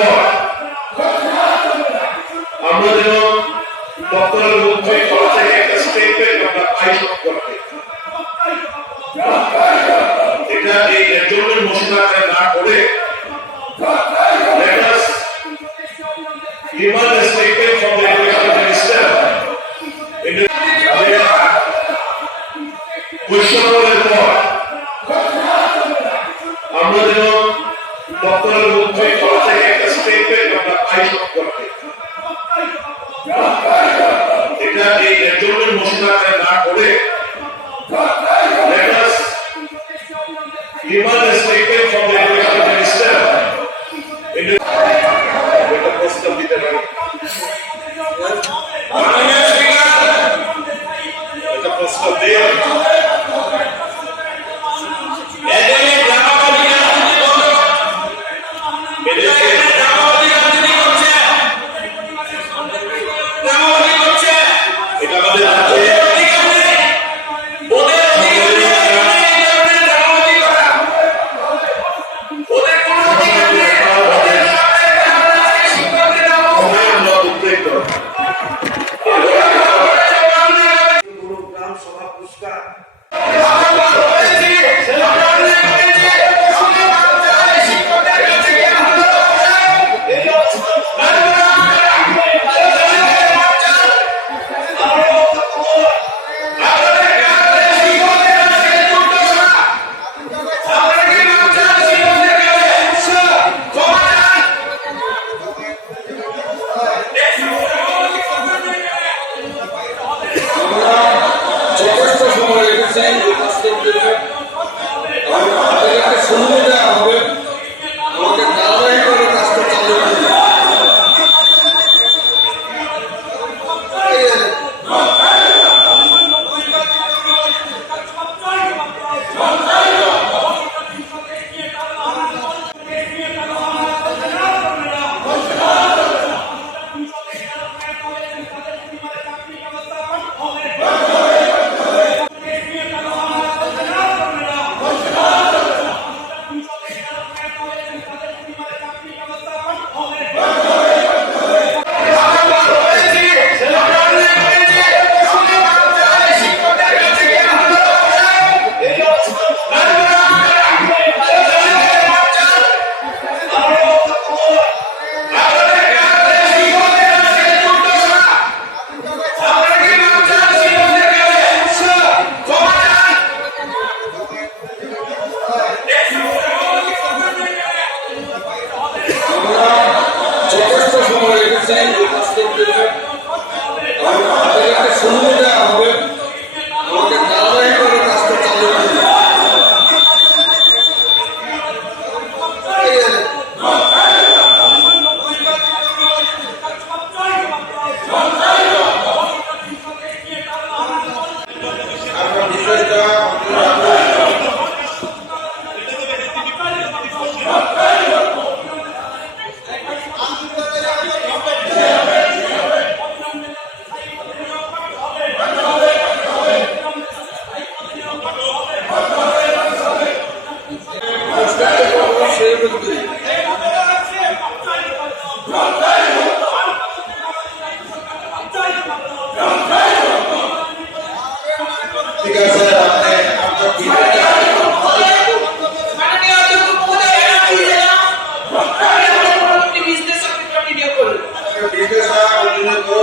পর আমরা যেন দপ্তরের মধ্যে থেকে একটা স্টেটমেন্ট আমরা পাই করতে এটা এই একজনের মশলা না করে let us demand a statement from the education minister questionable পর আমরা যেন দপ্তরের মধ্যে থেকে একটা স্টেটমেন্ট আমরা পাই করতে এটা এই একজনের মশলা না করে let us demand a statement from the education minister এটা প্রস্তাব দিতে পারি এটা প্রস্তাব দিয়ে যথেষ্ট সময় রেখেছেন।